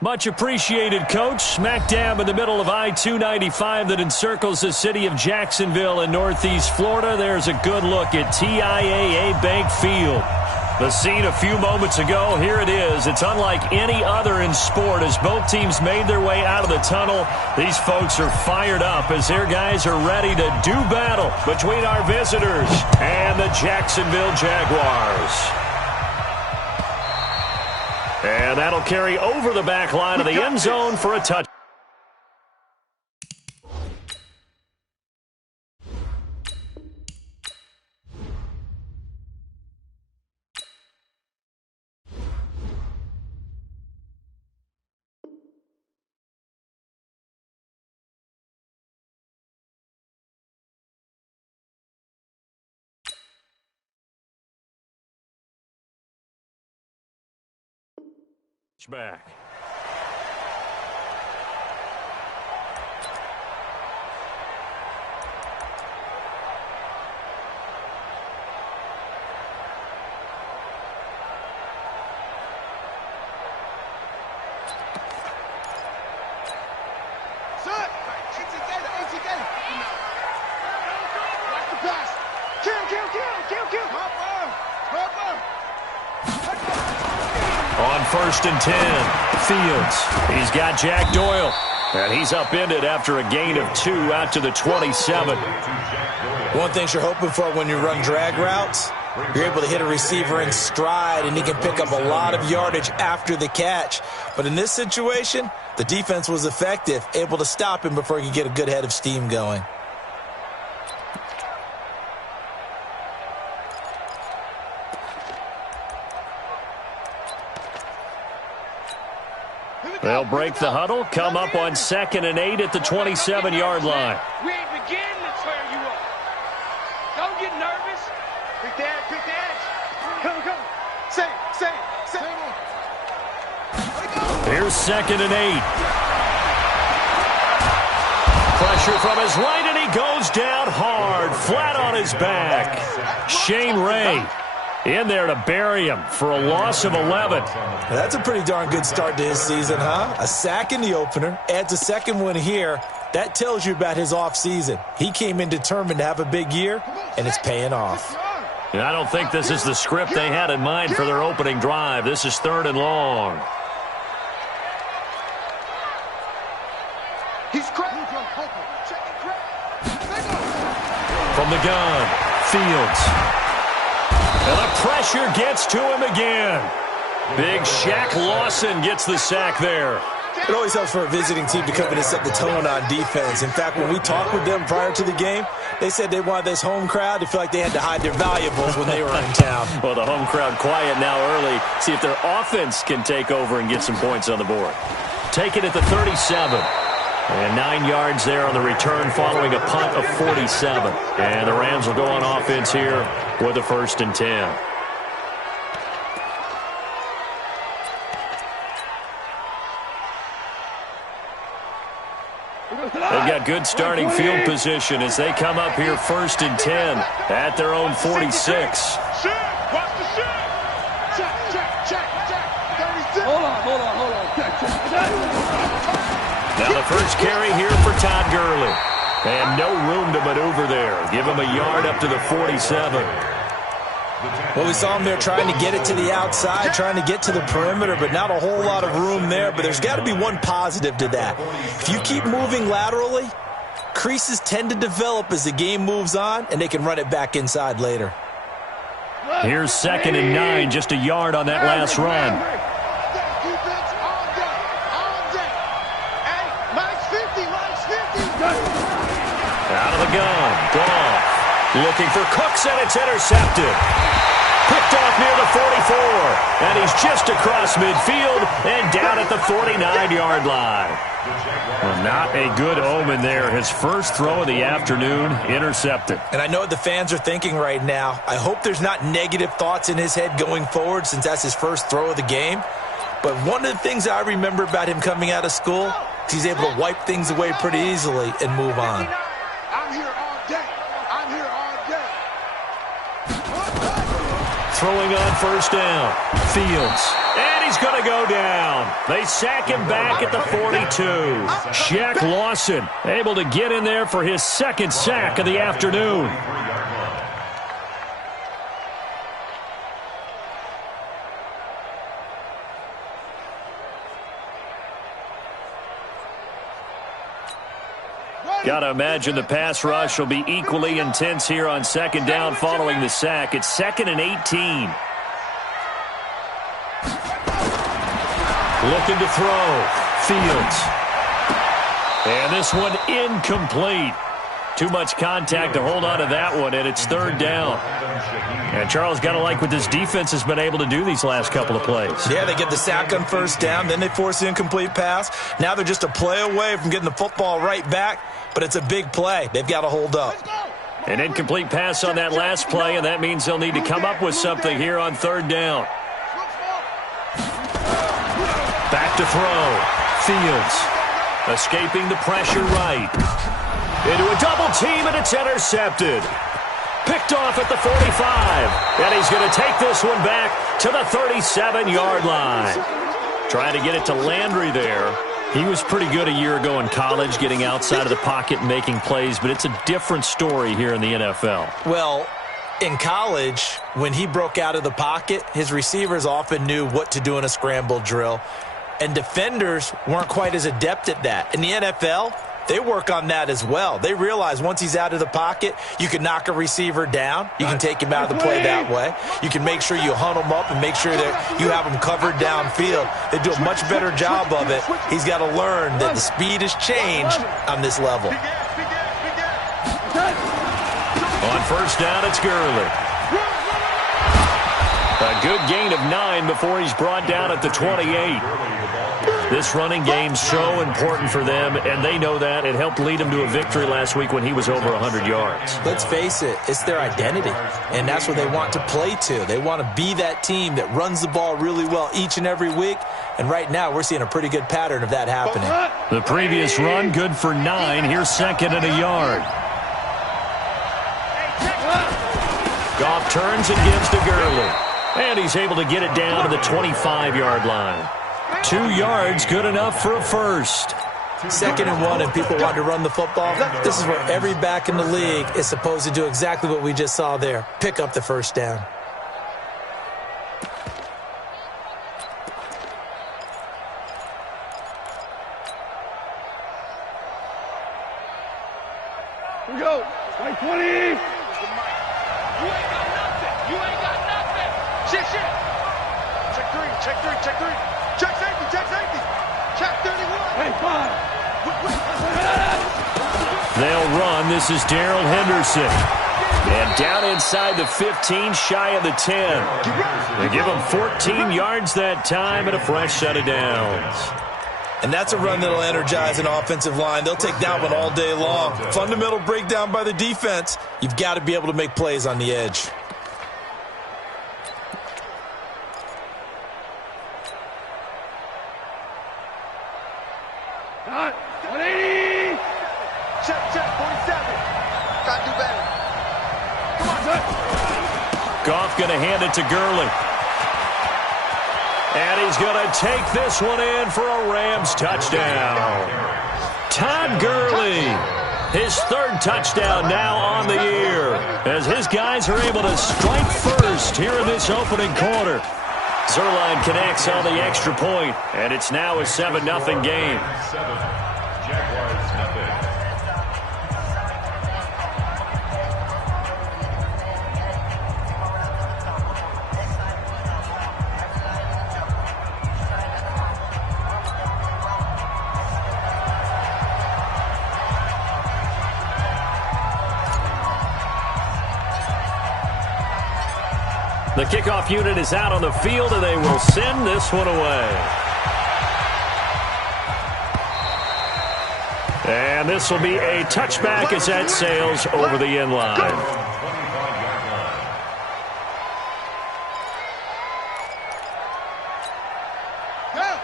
Much appreciated, Coach. Smack dab in the middle of I-295 that encircles the city of Jacksonville in Northeast Florida. There's a good look at TIAA Bank Field. The scene a few moments ago, here it is. It's unlike any other in sport as both teams made their way out of the tunnel. These folks are fired up as their guys are ready to do battle between our visitors and the Jacksonville Jaguars. And that'll carry over the back line of the end zone for a touchdown. Back. On 1st and 10, Fields. He's got Jack Doyle. And he's upended after a gain of 2 out to the 27. One thing you're hoping for when you run drag routes, you're able to hit a receiver in stride, and he can pick up a lot of yardage after the catch. But in this situation, the defense was effective, able to stop him before he could get a good head of steam going. They'll break the huddle, come up on 2nd and 8 at the 27-yard line. We ain't beginning to tear you up. Don't get nervous. Quick edge. Come. Say. Here's 2nd and 8. Pressure from his right, and he goes down hard, flat on his back. Shane Ray in there to bury him for a loss of 11. That's a pretty darn good start to his season, huh? A sack in the opener, adds a second one here. That tells you about his offseason. He came in determined to have a big year, and it's paying off. And I don't think this is the script they had in mind for their opening drive. This is 3rd and long. From the gun, Fields. And the pressure gets to him again. Big Shaq Lawson gets the sack there. It always helps for a visiting team to come in and set the tone on defense. In fact, when we talked with them prior to the game, they said they wanted this home crowd to feel like they had to hide their valuables when they were in town. Well, the home crowd quiet now early. See if their offense can take over and get some points on the board. Take it at the 37. And 9 yards there on the return following a punt of 47. And the Rams will go on offense here with a 1st and 10. They've got good starting field position as they come up here 1st and 10 at their own 46. Hold on. Now the first carry here for Todd Gurley. And no room to maneuver there. Give him a yard up to the 47. Well, we saw him there trying to get it to the outside, trying to get to the perimeter, but not a whole lot of room there. But there's got to be one positive to that. If you keep moving laterally, creases tend to develop as the game moves on, and they can run it back inside later. Here's 2nd and 9, just a yard on that last run. Out of the gun, Goff looking for Cooks, and it's intercepted. Picked off near the 44, and he's just across midfield and down at the 49-yard line. Well, not a good omen there. His first throw of the afternoon intercepted. And I know what the fans are thinking right now. I hope there's not negative thoughts in his head going forward since that's his first throw of the game. But one of the things I remember about him coming out of school is he's able to wipe things away pretty easily and move on. I'm here all day. Throwing on 1st down. Fields And he's going to go down. They sack him back at the 42. Shaq Lawson able to get in there for his second sack of the afternoon. Got to imagine the pass rush will be equally intense here on second down following the sack. It's 2nd and 18. Looking to throw. Fields. And this one incomplete. Too much contact to hold on to that one, and it's 3rd down. And Charles, got to like what this defense has been able to do these last couple of plays. Yeah, they get the sack on 1st down, then they force the incomplete pass. Now they're just a play away from getting the football right back, but it's a big play. They've got to hold up. An incomplete pass on that last play, and that means they'll need to come up with something here on 3rd down. Back to throw. Fields escaping the pressure right. Into a double team, and it's intercepted. Picked off at the 45. And he's going to take this one back to the 37-yard line. Trying to get it to Landry there. He was pretty good a year ago in college, getting outside of the pocket and making plays, but it's a different story here in the NFL. Well, in college, when he broke out of the pocket, his receivers often knew what to do in a scramble drill, and defenders weren't quite as adept at that. In the NFL, they work on that as well. They realize once he's out of the pocket, you can knock a receiver down. You can take him out of the play that way. You can make sure you hunt him up and make sure that you have him covered downfield. They do a much better job of it. He's got to learn that the speed has changed on this level. On 1st down, it's Gurley. A good gain of 9 before he's brought down at the 28. This running game's so important for them, and they know that. It helped lead them to a victory last week when he was over 100 yards. Let's face it, it's their identity, and that's what they want to play to. They want to be that team that runs the ball really well each and every week, and right now we're seeing a pretty good pattern of that happening. The previous run, good for 9. Here's 2nd and a yard. Goff turns and gives to Gurley. And he's able to get it down to the 25-yard line. 2 yards, good enough for a first. 2nd and 1, and people want to run the football. This is where every back in the league is supposed to do exactly what we just saw there. Pick up the 1st down. Here we go. 20. You ain't got nothing. You ain't got nothing. Shit. Check 3. Check safety. Check 31. Hey, 5. They'll run. This is Darrell Henderson. And down inside the 15, shy of the 10. They give him 14 yards that time and a fresh set of downs. And that's a run that'll energize an offensive line. They'll take that one all day long. Fundamental breakdown by the defense. You've got to be able to make plays on the edge. Not 180. Check, 47. Got to do better. Come on, son. Goff going to hand it to Gurley. And he's going to take this one in for a Rams touchdown. Todd Gurley, his 3rd touchdown now on the year, as his guys are able to strike first here in this opening quarter. Zerline connects on the extra point, and it's now a 7-0 game. The kickoff unit is out on the field, and they will send this one away. And this will be a touchback as that sails over the end line.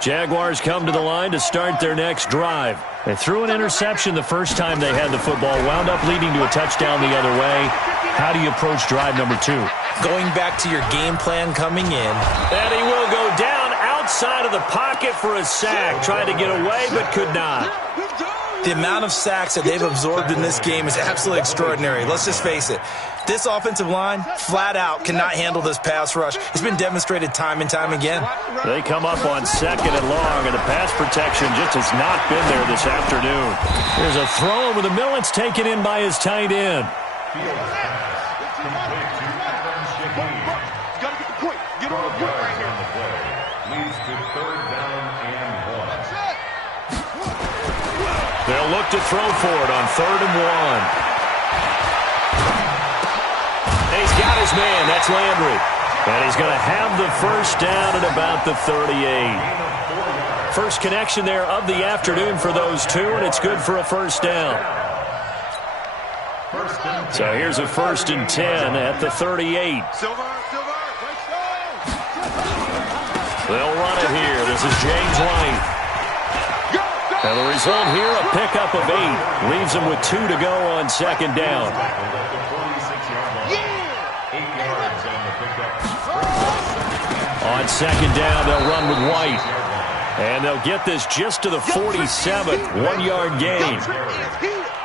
Jaguars come to the line to start their next drive. They threw an interception the first time they had the football, wound up leading to a touchdown the other way. How do you approach drive number 2? Going back to your game plan coming in. And he will go down outside of the pocket for a sack. Tried to get away, but could not. The amount of sacks that they've absorbed in this game is absolutely extraordinary. Let's just face it. This offensive line, flat out, cannot handle this pass rush. It's been demonstrated time and time again. They come up on 2nd and long, and the pass protection just has not been there this afternoon. There's a throw over the middle. It's taken in by his tight end. They'll look to throw for it on 3rd and 1. And he's got his man. That's Landry. And he's going to have the first down at about the 38. First connection there of the afternoon for those two, and it's good for a first down. So here's a 1st and 10 at the 38. They'll run it here. This is James White. And the result here, a pickup of 8. Leaves them with 2 to go on 2nd down. On 2nd down, they'll run with White. And they'll get this just to the 47. 1-yard gain.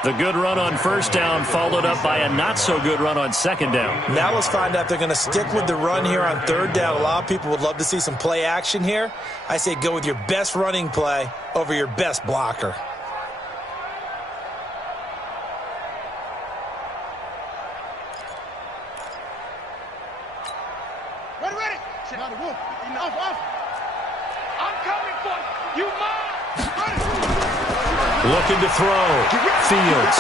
The good run on 1st down followed up by a not-so-good run on 2nd down. Now let's find out if they're going to stick with the run here on 3rd down. A lot of people would love to see some play action here. I say go with your best running play over your best blocker. Ready. I'm coming for you. Looking to throw. Fields.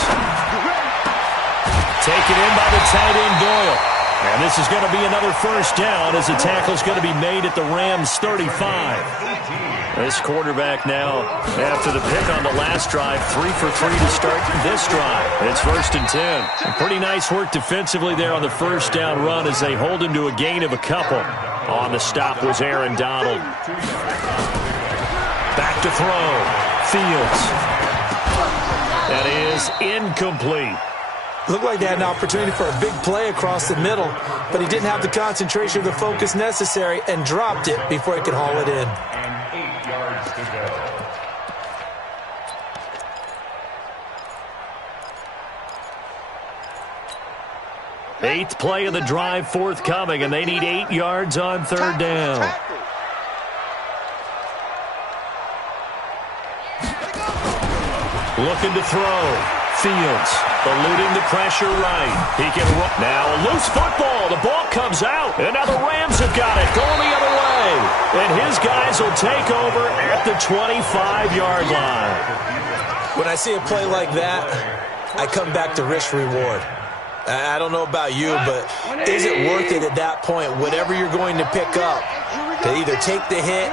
Taken in by the tight end, Doyle. And this is going to be another first down as the tackle's going to be made at the Rams' 35. This quarterback now, after the pick on the last drive, 3 for 3 to start this drive. It's 1st and 10. Pretty nice work defensively there on the first down run as they hold him to a gain of a couple. On the stop was Aaron Donald. Back to throw. Fields. That is incomplete. Looked like they had an opportunity for a big play across the middle, but he didn't have the concentration or the focus necessary and dropped it before he could haul it in. And 8 yards to go. Eighth play of the drive forthcoming, and they need 8 yards on 3rd down. Looking to throw. Fields eluding the pressure right. He can run. Now a loose football. The ball comes out. And now the Rams have got it. Going the other way. And his guys will take over at the 25-yard line. When I see a play like that, I come back to risk-reward. I don't know about you, but is it worth it at that point, whatever you're going to pick up, to either take the hit,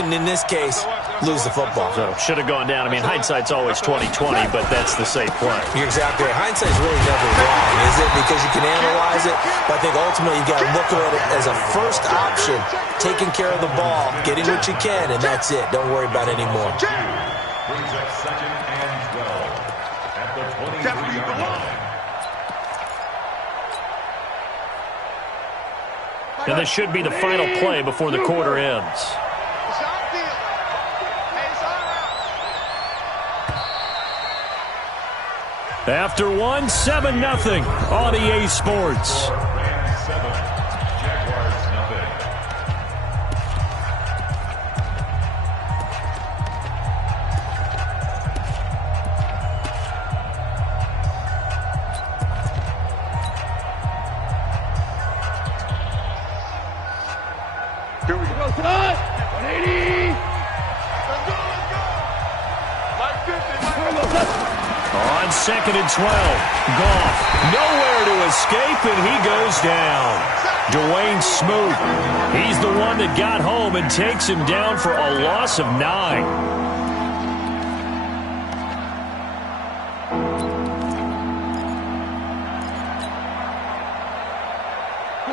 and in this case, lose the football? So should have gone down. I mean, hindsight's always 20/20, but that's the safe play. You're exactly right. Hindsight's really never wrong, is it? Because you can analyze it, but I think ultimately you got to look at it as a first option, taking care of the ball, getting what you can, and that's it. Don't worry about it anymore. Brings up 2nd and 12 at the 23-yard line. And this should be the final play before the quarter ends. After one, 7-0 on EA Sports. Rams 7, Jaguars nothing. Here we go. 180. Let's go. On 2nd and 12, Goff nowhere to escape, and he goes down. Dwayne Smoot, he's the one that got home and takes him down for a loss of 9.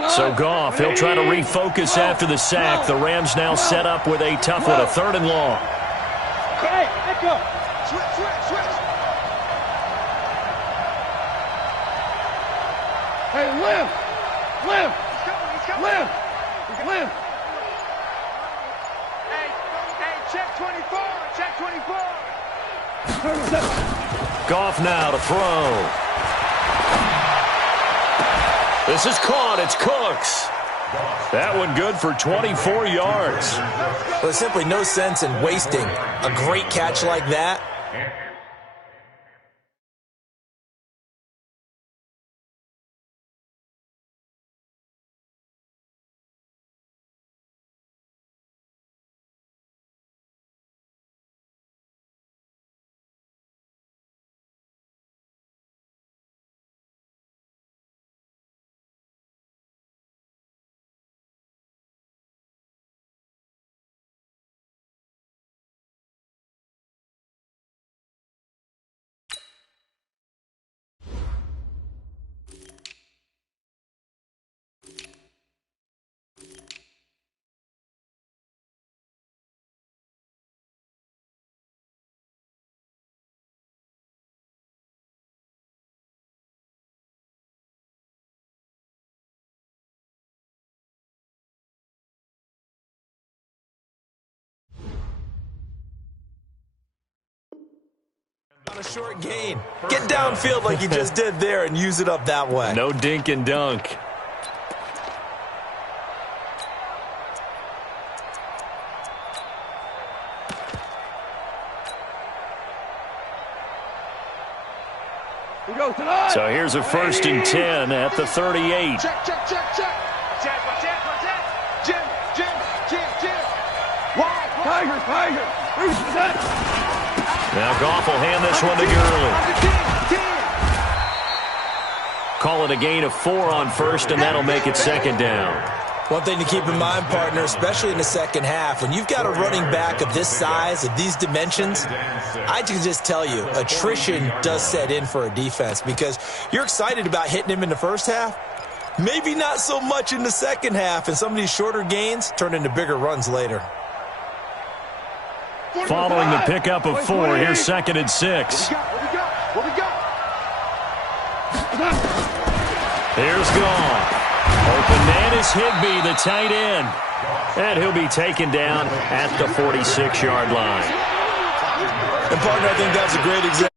So Goff, he'll try to refocus after the sack. The Rams now set up with a tough one, a 3rd and long. Hey, let's go. Switch. Hey, Lim. 24. Check 24. Goff now to throw. This is caught. It's Cooks. That one good for 24 yards. Well, there's simply no sense in wasting a great catch like that. On a short gain. Get downfield like you just did there and use it up that way. No dink and dunk. So here's a 1st and 10 at the 38. Check. Jim. Tiger. Now Goff will hand this one to Gurley. Call it a gain of 4 on 1st, and that'll make it 2nd down. One thing to keep in mind, partner, especially in the second half, when you've got a running back of this size, of these dimensions, I can just tell you, attrition does set in for a defense because you're excited about hitting him in the first half, maybe not so much in the second half, and some of these shorter gains turn into bigger runs later. Following the pickup of 4, here's 2nd and 6. What we got? Here's Goff. Open man is Higbee, the tight end. And he'll be taken down at the 46-yard line. And, partner, I think that's a great example.